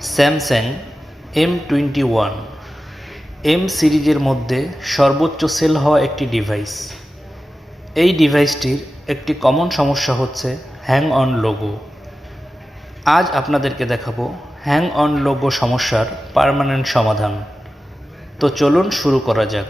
Samsung M21 M সিরিজের মধ্যে সর্বোচ্চ সেল হওয়া একটি ডিভাইস। এই ডিভাইসটির একটি কমন সমস্যা হচ্ছে হ্যাং অন লোগো। আজ আপনাদেরকে দেখাবো হ্যাং অন লোগো সমস্যার পার্মানেন্ট সমাধান। তো চলুন শুরু করা যাক।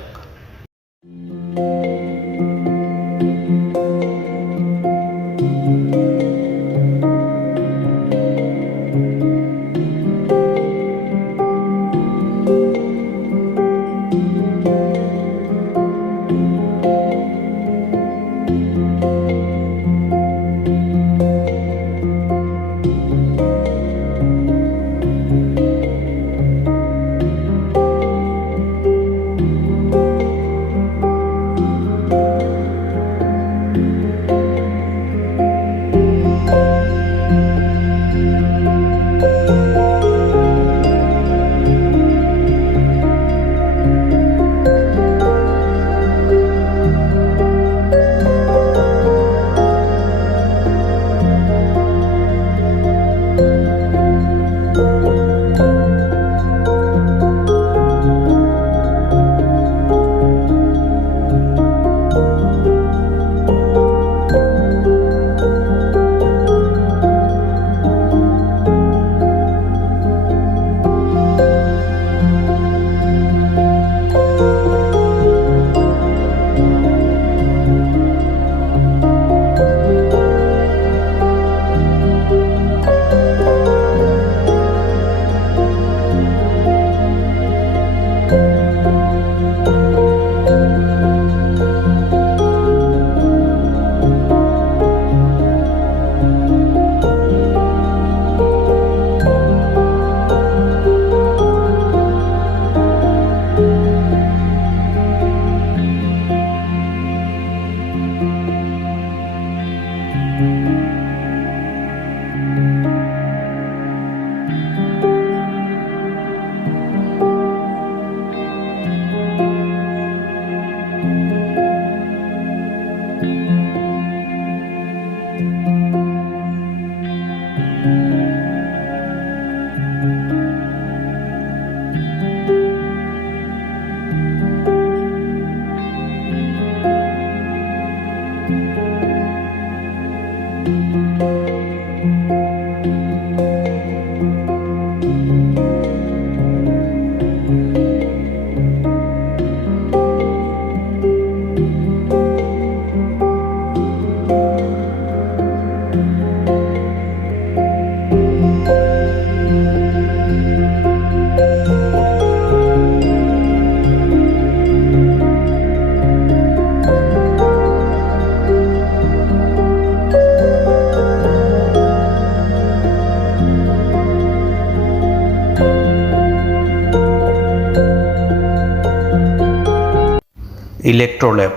Electrolab,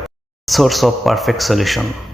source of perfect solution.